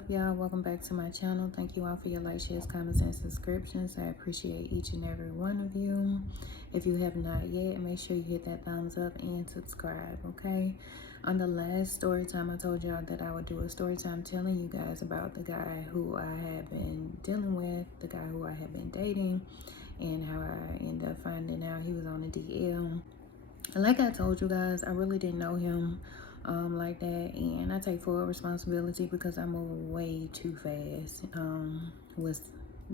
up, y'all? Welcome back to my channel. Thank you all for your likes, shares, comments, and subscriptions. I appreciate each and every one of you. If you have not yet, make sure you hit that thumbs up and subscribe, okay? On the last story time, I told y'all that I would do a story time telling you guys about the guy who I had been dealing with, the guy who I had been dating, and how I ended up finding out he was on a DL. Like I told you guys, I really didn't know him like that, and I take full responsibility because I moved way too fast. Was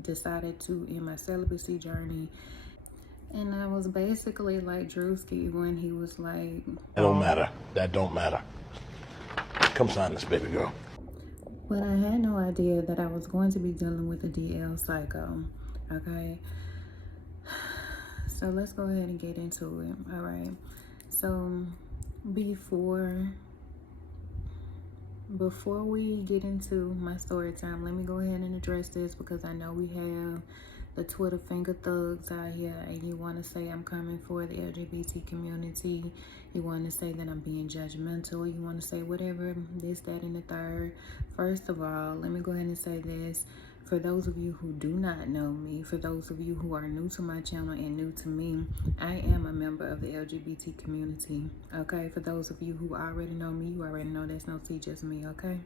decided to end my celibacy journey, and I was basically like Drewski when he was like, That don't matter. That don't matter. Come sign this, baby girl. but I had no idea that I was going to be dealing with a DL psycho. Okay, so let's go ahead and get into it. All right, so before we get into my story time, let me go ahead and address this because I know we have the Twitter finger thugs out here, and you want to say I'm coming for the LGBT community. You want to say that I'm being judgmental. You want to say whatever, this, that, and the third. First of all, let me go ahead and say this. For those of you who do not know me, for those of you who are new to my channel and new to me, I am a member of the LGBT community, okay? For those of you who already know me, you already know that's no tea, just me, okay?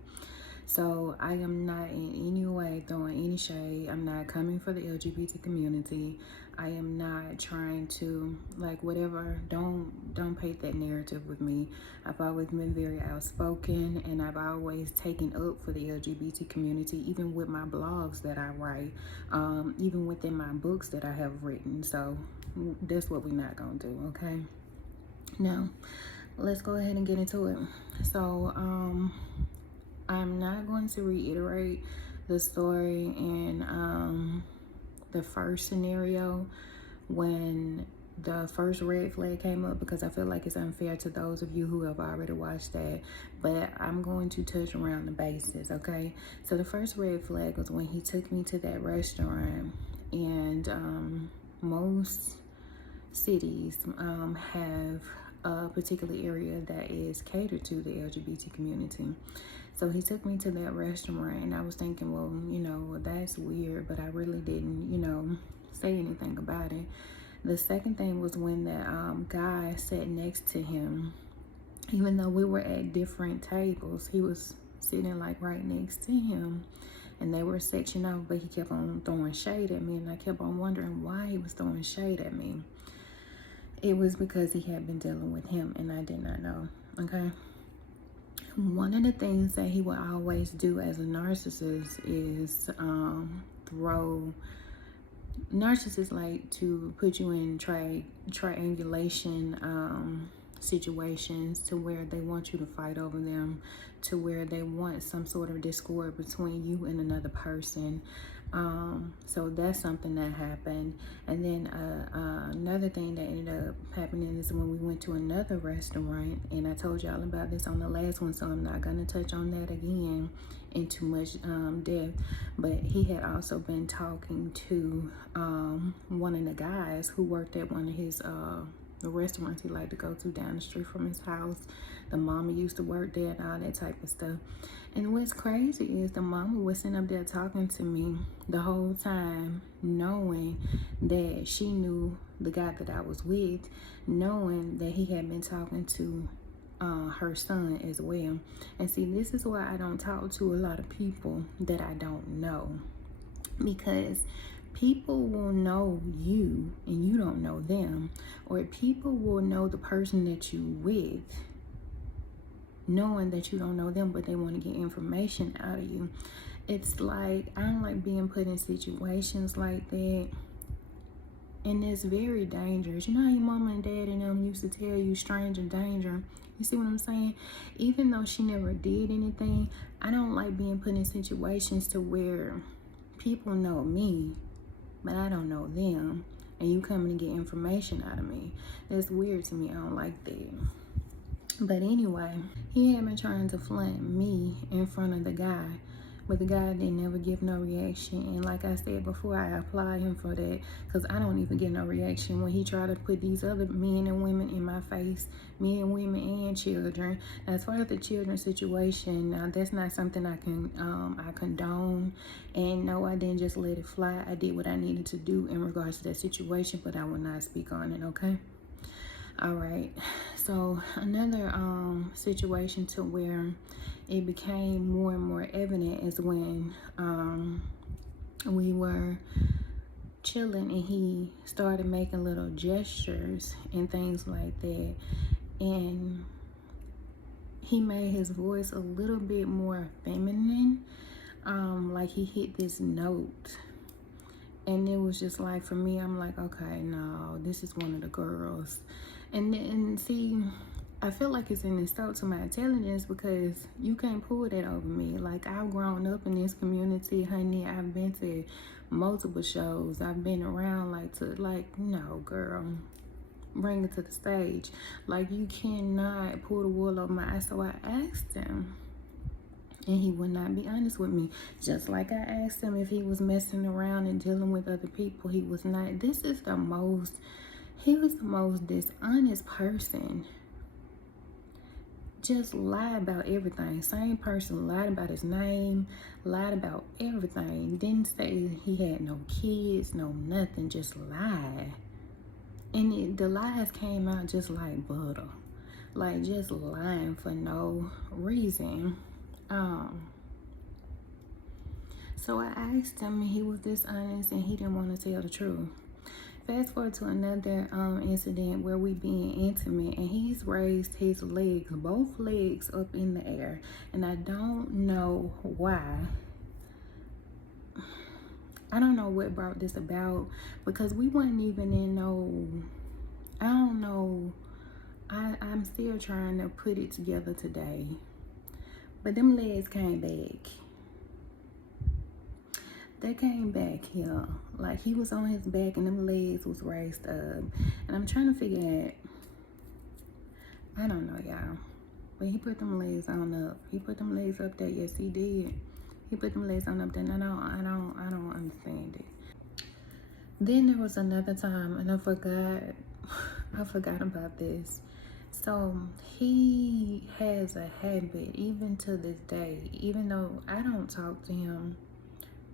So I am not in any way throwing any shade. I'm not coming for the LGBT community. I am not trying to, like, whatever. Don't paint that narrative with me. I've always been very outspoken, and I've always taken up for the LGBT community, even with my blogs that I write, even within my books that I have written. So that's what we're not gonna do, okay? Now, let's go ahead and get into it. So, I'm not going to reiterate the story in the first scenario when the first red flag came up, because I feel like it's unfair to those of you who have already watched that, but I'm going to touch around the bases, okay? So the first red flag was when he took me to that restaurant, and most cities have a particular area that is catered to the LGBT community. So he took me to that restaurant, and I was thinking, well, that's weird, but I really didn't, say anything about it. The second thing was when that guy sat next to him. Even though we were at different tables, he was sitting like right next to him, and they were sectioned off, but he kept on throwing shade at me, and I kept on wondering why he was throwing shade at me. It was because he had been dealing with him, and I did not know, okay? One of the things that he would always do as a narcissist is narcissists like to put you in triangulation situations to where they want you to fight over them, to where they want some sort of discord between you and another person. So that's something that happened. And then another thing that ended up happening is when we went to another restaurant, and I told y'all about this on the last one, so I'm not going to touch on that again in too much depth. But he had also been talking to one of the guys who worked at one of his the restaurants he liked to go to down the street from his house. The mama used to work there and all that type of stuff. And what's crazy is the mama was sitting up there talking to me the whole time, knowing that she knew the guy that I was with, knowing that he had been talking to her son as well. And see, this is why I don't talk to a lot of people that I don't know, because people will know you and you don't know them, or people will know the person that you with knowing that you don't know them, but they want to get information out of you. It's like, I don't like being put in situations like that, and it's very dangerous. You know how your mama and dad and them used to tell you stranger danger? You see what I'm saying? Even though she never did anything, I don't like being put in situations to where people know me but I don't know them, and you coming to get information out of me. That's weird to me. I don't like that. But anyway, he had been trying to flaunt me in front of the guy, But the guy didn't never give no reaction. And like I said before, I applaud him for that, because I don't even get no reaction when he tried to put these other men and women in my face, men, women, and children. As far as the children situation, now that's not something I condone. And no, I didn't just let it fly. I did what I needed to do in regards to that situation, but I will not speak on it, okay? All right, so another situation to where it became more and more evident is when we were chilling and he started making little gestures and things like that, and he made his voice a little bit more feminine, like he hit this note. And it was just like, for me, I'm like, okay, no, this is one of the girls. And see, I feel like it's an insult to my intelligence, because you can't pull that over me. Like, I've grown up in this community, honey. I've been to multiple shows. I've been around, no, girl, bring it to the stage. Like, you cannot pull the wool over my eyes. So I asked him, and he would not be honest with me. Just like I asked him if he was messing around and dealing with other people, he was not. He was the most dishonest person. Just lied about everything. Same person lied about his name, lied about everything. Didn't say he had no kids, no nothing, just lied. And the lies came out just like butter. Like, just lying for no reason. So I asked him, and he was dishonest, and he didn't want to tell the truth. Fast forward to another incident where we being intimate, and he's raised his legs, both legs, up in the air, and I don't know why. I don't know what brought this about, because we wasn't even in no, I don't know. I'm still trying to put it together today. But them legs came back. They came back here. Like, he was on his back and them legs was raised up. And I'm trying to figure out, I don't know, y'all. But he put them legs on up. He put them legs up there. Yes, he did. He put them legs on up there. And I don't understand it. Then there was another time, and I forgot about this. So he has a habit, even to this day, even though I don't talk to him,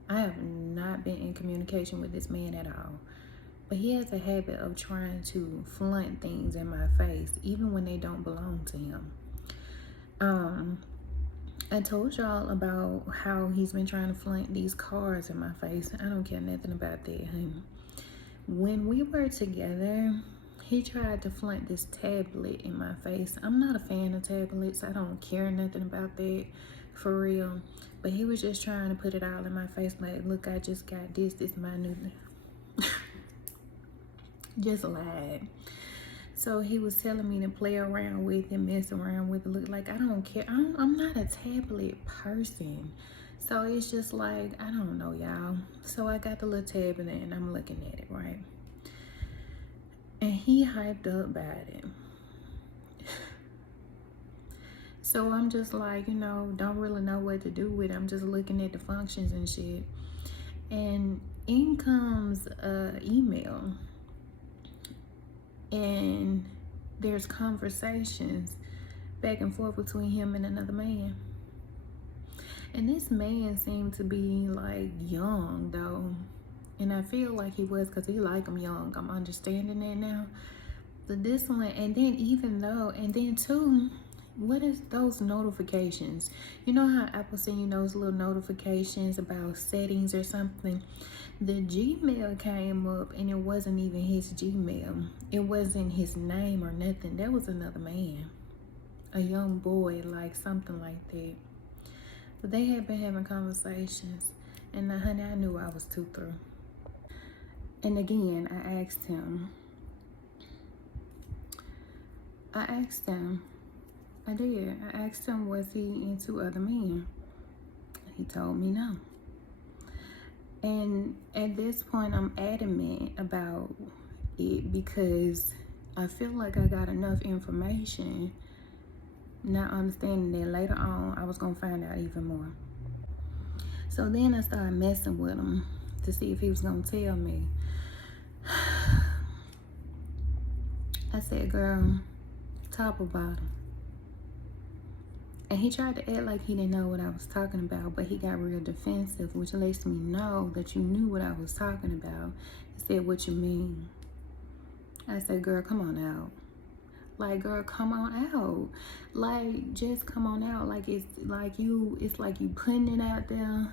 I have not been in communication with this man at all. But he has a habit of trying to flaunt things in my face, even when they don't belong to him. I told y'all about how he's been trying to flaunt these cars in my face. I don't care nothing about that, honey. When we were together, he tried to flaunt this tablet in my face. I'm not a fan of tablets. I don't care nothing about that, for real. But he was just trying to put it all in my face, like, look, I just got this. This is my new just lied. So he was telling me to play around with it, mess around with it. Look, like, I don't care. I'm not a tablet person. So it's just like, I don't know, y'all. So I got the little tablet and I'm looking at it, right? And he hyped up about it. So I'm just like, don't really know what to do with it. I'm just looking at the functions and shit. And in comes an email. And there's conversations back and forth between him and another man. And this man seemed to be like young though. And I feel like he was, because he like him young. I'm understanding that now. But this one, and then too, what is those notifications? You know how Apple send you those little notifications about settings or something? The Gmail came up and it wasn't even his Gmail. It wasn't his name or nothing. That was another man. A young boy, like something like that. But they had been having conversations. And now, honey, I knew I was too through. And again, I asked him. I did. I asked him, was he into other men? He told me no. And at this point, I'm adamant about it, because I feel like I got enough information, not understanding that later on I was going to find out even more. So then I started messing with him to see if he was gonna tell me. I said, girl, top or bottom? And he tried to act like he didn't know what I was talking about, but he got real defensive, which lets me know that you knew what I was talking about. He said, what you mean? I said, girl, come on out. Like, girl, come on out. Like, just come on out. Like, it's like you putting it out there.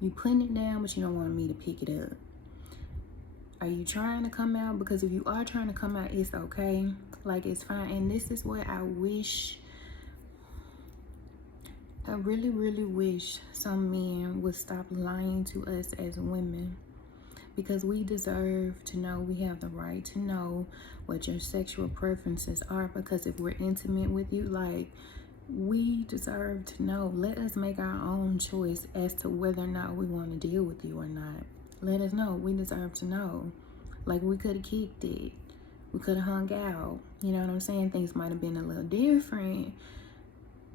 You putting it down, but you don't want me to pick it up. Are you trying to come out? Because if you are trying to come out, it's okay. Like, it's fine. And this is where I really, really wish some men would stop lying to us as women. Because we deserve to know, we have the right to know what your sexual preferences are. Because if we're intimate with you, like, we deserve to know. Let us make our own choice as to whether or not we want to deal with you or not. Let us know. We deserve to know. Like, we could have kicked it. We could have hung out. You know what I'm saying? Things might have been a little different,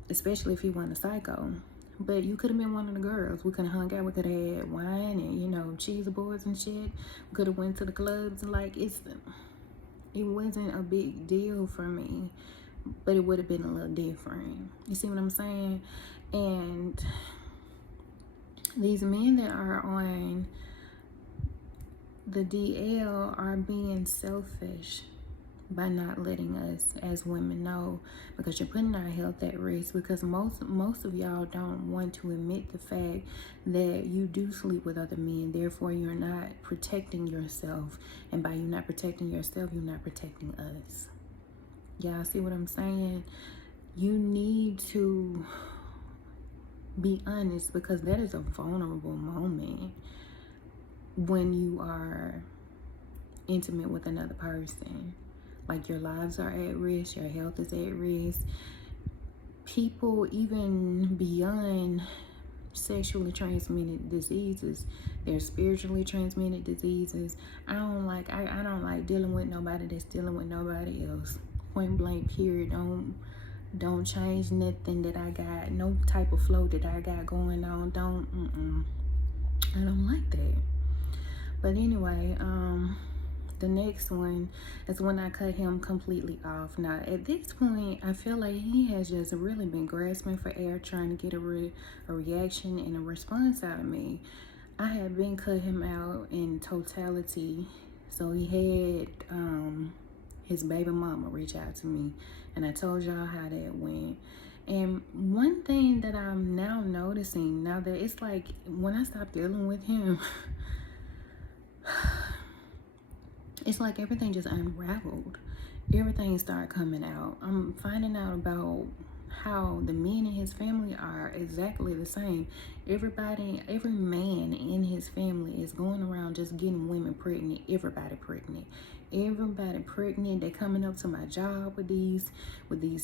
especially if he wasn't a psycho. But you could have been one of the girls. We could have hung out. We could have had wine and, you know, cheese boards and shit. We could have went to the clubs. And, like, it wasn't a big deal for me. But it would have been a little different. You see what I'm saying? And these men that are on the DL are being selfish by not letting us as women know, because you're putting our health at risk. Because most of y'all don't want to admit the fact that you do sleep with other men, therefore you're not protecting yourself, and by you not protecting yourself, you're not protecting us. Y'all see what I'm saying? You need to be honest, because that is a vulnerable moment when you are intimate with another person. Like, your lives are at risk, your health is at risk. People, even beyond sexually transmitted diseases, there's spiritually transmitted diseases. I don't like dealing with nobody that's dealing with nobody else. Point blank, period. Don't change nothing that I got, no type of flow that I got going on. I don't like that. But anyway, the next one is when I cut him completely off. Now, at this point, I feel like he has just really been grasping for air, trying to get a reaction and a response out of me. I had been cut him out in totality. So he had his baby mama reach out to me, and I told y'all how that went. And one thing that I'm now noticing, now that it's like when I stopped dealing with him, it's like everything just unraveled. Everything started coming out. I'm finding out about how the men in his family are exactly the same. Every man in his family is going around just getting women pregnant. Everybody pregnant. They coming up to my job with these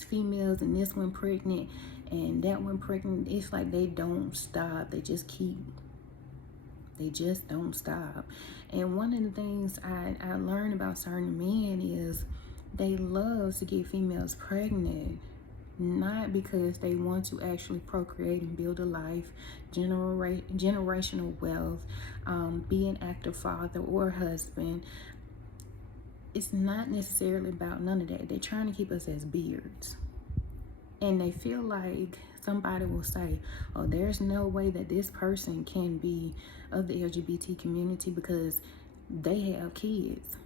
females, and this one pregnant and that one pregnant. It's like they don't stop. They just don't stop. And one of the things I learned about certain men is they love to get females pregnant, not because they want to actually procreate and build a life, generational wealth, be an active father or husband. It's not necessarily about none of that. They're trying to keep us as beards. And they feel like somebody will say, oh, there's no way that this person can be of the LGBT community because they have kids.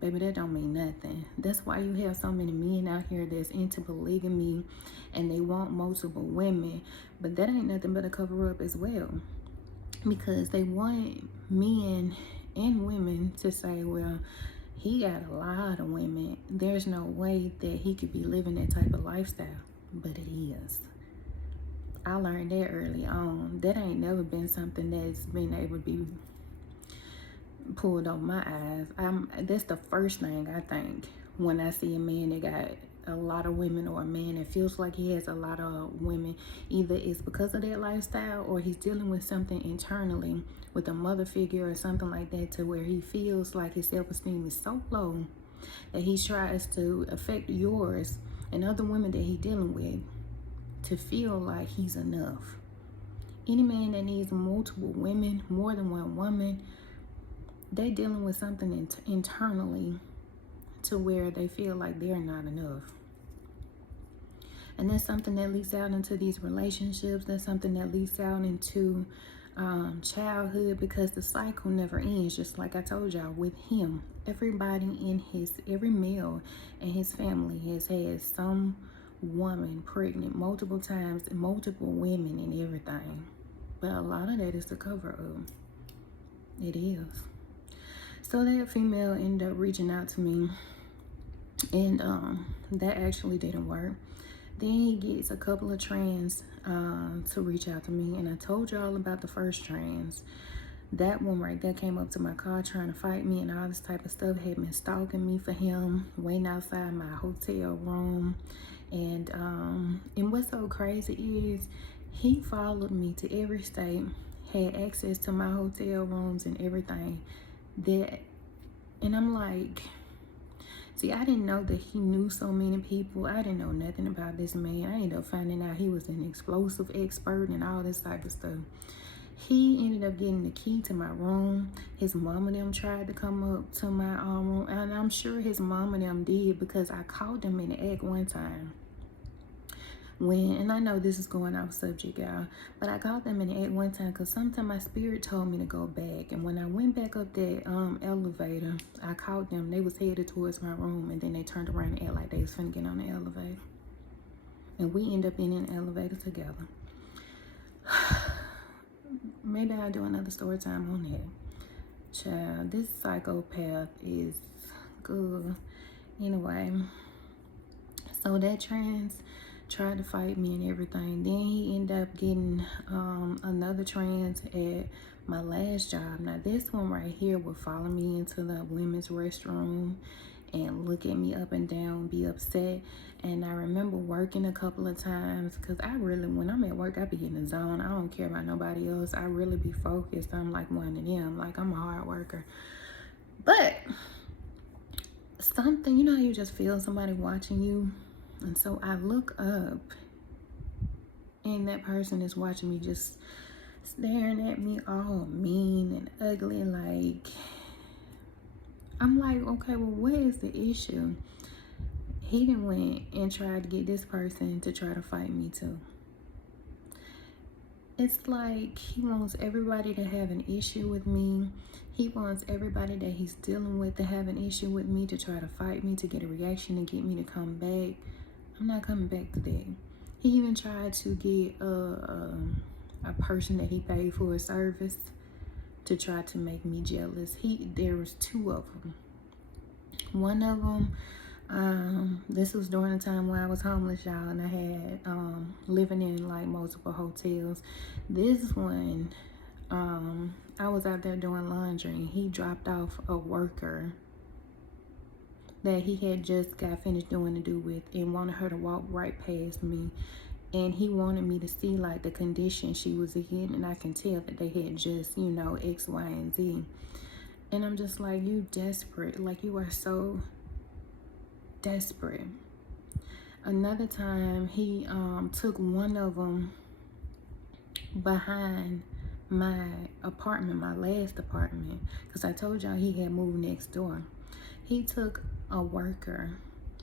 Baby, that don't mean nothing. That's why you have so many men out here that's into polygamy and they want multiple women. But that ain't nothing but a cover up as well. Because they want men and women to say, well, he got a lot of women. There's no way that he could be living that type of lifestyle. But it is. I learned that early on. That ain't never been something that's been able to be pulled over my eyes. That's the first thing I think when I see a man that got a lot of women, or a man that feels like he has a lot of women. Either it's because of that lifestyle, or he's dealing with something internally with a mother figure or something like that, to where he feels like his self-esteem is so low that he tries to affect yours and other women that he's dealing with to feel like he's enough. Any man that needs multiple women, more than one woman, they dealing with something internally to where they feel like they're not enough. And that's something that leaks out into these relationships. That's something that leaks out into childhood, because the cycle never ends. Just like I told y'all with him, every male in his family has had some woman pregnant multiple times, multiple women and everything. But a lot of that is the cover up. It is. So that female ended up reaching out to me, and that actually didn't work. Then he gets a couple of trans to reach out to me, and I told y'all about the first trans. That one right there came up to my car trying to fight me and all this type of stuff, had been stalking me for him, waiting outside my hotel room. And what's so crazy is he followed me to every state, had access to my hotel rooms and everything. And I'm like, see, I didn't know that he knew so many people. I didn't know nothing about this man. I ended up finding out he was an explosive expert and all this type of stuff. He ended up getting the key to my room. His mom and them tried to come up to my room, and I'm sure his mom and them did, because I called them in the act one time. And I know this is going off subject, y'all, but I called them in the act one time because sometime my spirit told me to go back. And when I went back up that elevator, I called them. They was headed towards my room, and then they turned around and acted like they was finna get on the elevator. And we end up in an elevator together. Maybe I'll do another story time on that. Child, this psychopath is good. Anyway, so that trans tried to fight me and everything. Then he ended up getting another trans at my last job. Now this one right here would follow me into the women's restroom and look at me up and down, be upset. And I remember working a couple of times, because I really, when I'm at work, I be in the zone. I don't care about nobody else. I really be focused. I'm like one of them. Like, I'm a hard worker. But something, you know how you just feel somebody watching you? And so I look up, and that person is watching me, just staring at me all mean and ugly. Like, I'm like, okay, well, what is the issue? He done went and tried to get this person to try to fight me too. It's like he wants everybody to have an issue with me. He wants everybody that he's dealing with to have an issue with me, to try to fight me, to get a reaction, to get me to come back. I'm not coming back to that. He even tried to get a person that he paid for a service to try to make me jealous. There was two of them. One of them, this was during the time when I was homeless, y'all, and I had living in like multiple hotels. This one, I was out there doing laundry, and he dropped off a worker that he had just got finished doing the do with, and wanted her to walk right past me. And he wanted me to see like the condition she was in, and I can tell that they had just, you know, X, Y, and Z. And I'm just like, you desperate. Like, you are so desperate. Another time, he took one of them behind my apartment, my last apartment, because I told y'all he had moved next door. He took a worker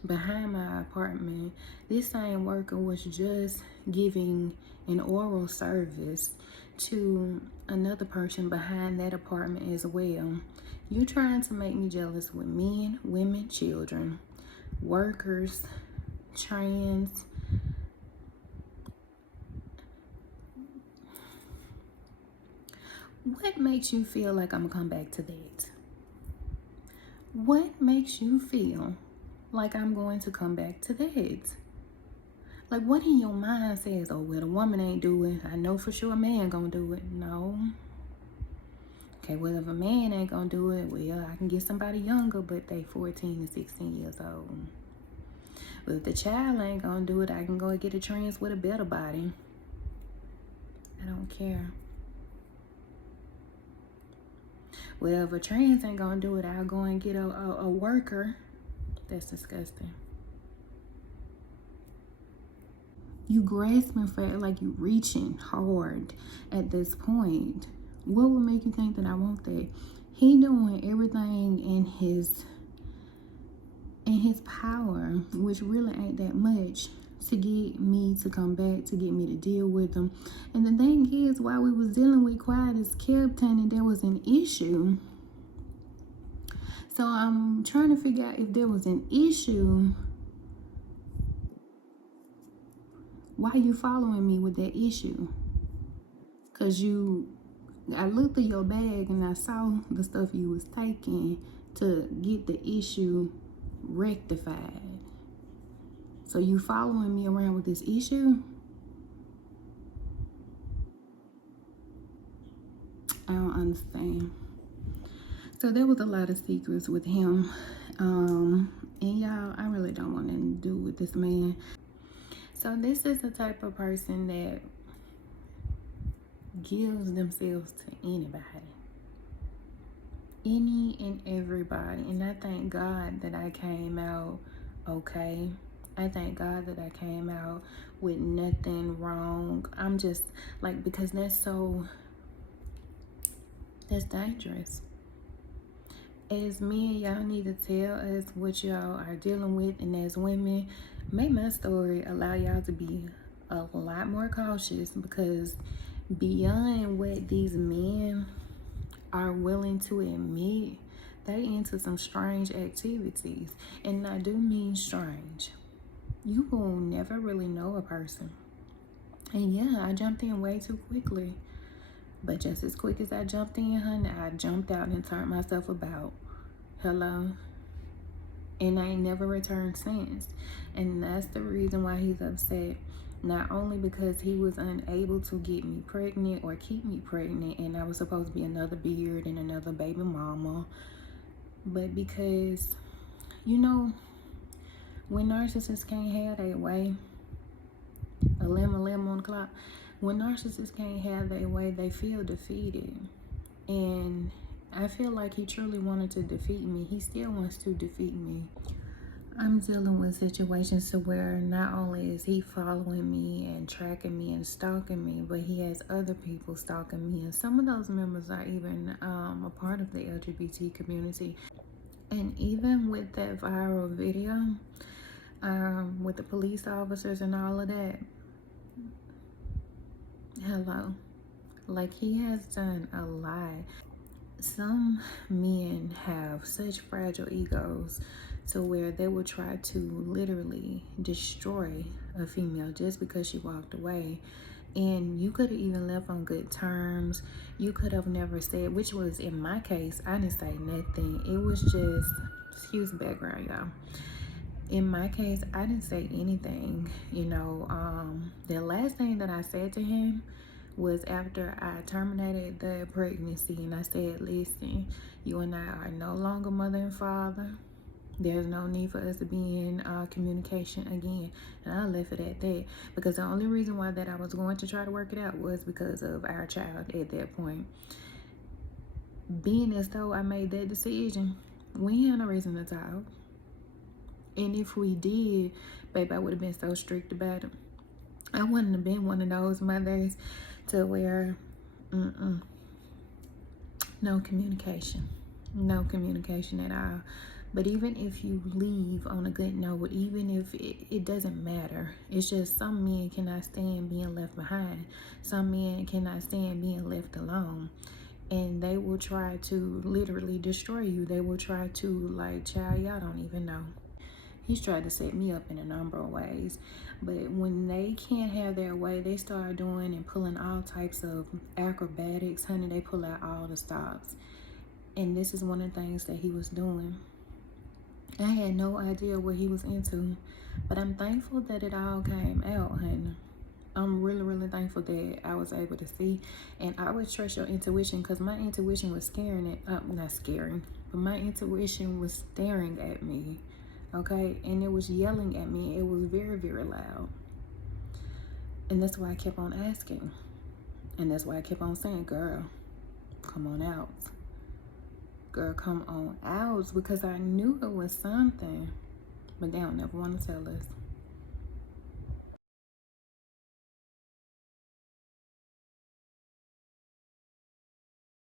behind my apartment. This same worker was just giving an oral service to another person behind that apartment as well. You trying to make me jealous with men, women, children, workers, trans. What makes you feel like I'm gonna come back to that? What makes you feel like I'm going to come back to that? Like, what in your mind says, oh, well, the woman ain't do it, I know for sure a man gonna do it? No. Okay, well, if a man ain't gonna do it, well, I can get somebody younger, but they 14 and 16 years old. Well, if the child ain't gonna do it, I can go and get a trans with a better body. I don't care. Well, if a trans ain't gonna do it, I'll go and get a worker. That's disgusting. You grasping for it, like you reaching hard at this point. What would make you think that I want that? He doing everything in his power, which really ain't that much, to get me to come back, to get me to deal with him. And the thing is, while we was dealing with quiet as kept, and there was an issue. So I'm trying to figure out if there was an issue. Why you following me with that issue? Cause I looked at your bag and I saw the stuff you was taking to get the issue rectified. So you following me around with this issue? I don't understand. So there was a lot of secrets with him. And y'all, I really don't want nothing to do with this man. So this is the type of person that gives themselves to anybody. Any and everybody. And I thank God that I came out okay. I thank God that I came out with nothing wrong. I'm just like, because that's dangerous. As men, y'all need to tell us what y'all are dealing with, and as women, may my story allow y'all to be a lot more cautious, because beyond what these men are willing to admit, they into some strange activities. And I do mean strange. You will never really know a person. And yeah, I jumped in way too quickly. But just as quick as I jumped in, honey, I jumped out and turned myself about. Hello? And I ain't never returned since. And that's the reason why he's upset. Not only because he was unable to get me pregnant or keep me pregnant, and I was supposed to be another beard and another baby mama, but because, you know, when narcissists can't have their way, a lemon on the clock, when narcissists can't have their way, they feel defeated. And I feel like he truly wanted to defeat me. He still wants to defeat me. I'm dealing with situations to where not only is he following me and tracking me and stalking me, but he has other people stalking me. And some of those members are even a part of the LGBT community. And even with that viral video, with the police officers and all of that, hello, like, he has done a lot. Some men have such fragile egos to where they will try to literally destroy a female just because she walked away. And you could have even left on good terms. You could have never said, which was in my case, I didn't say nothing. It was just, excuse the background, y'all. In my case, I didn't say anything. You know, the last thing that I said to him was after I terminated the pregnancy, and I said, listen, you and I are no longer mother and father. There's no need for us to be in communication again. And I left it at that, because the only reason why that I was going to try to work it out was because of our child at that point. Being as though I made that decision, we had no reason to talk. And if we did, babe, I would have been so strict about it. I wouldn't have been one of those mothers to where, no communication at all. But even if you leave on a good note, even if it doesn't matter, it's just some men cannot stand being left behind. Some men cannot stand being left alone. And they will try to literally destroy you. They will try to, like, child, y'all don't even know. He's tried to set me up in a number of ways. But when they can't have their way, they start doing and pulling all types of acrobatics. Honey, they pull out all the stops. And this is one of the things that he was doing. I had no idea what he was into. But I'm thankful that it all came out, honey. I'm really, really thankful that I was able to see. And I always trust your intuition, because my intuition was not scaring, but my intuition was staring at me. Okay, and it was yelling at me. It was very, very loud. And that's why I kept on asking. And that's why I kept on saying, girl, come on out. Girl, come on out. Because I knew it was something. But they don't never want to tell us.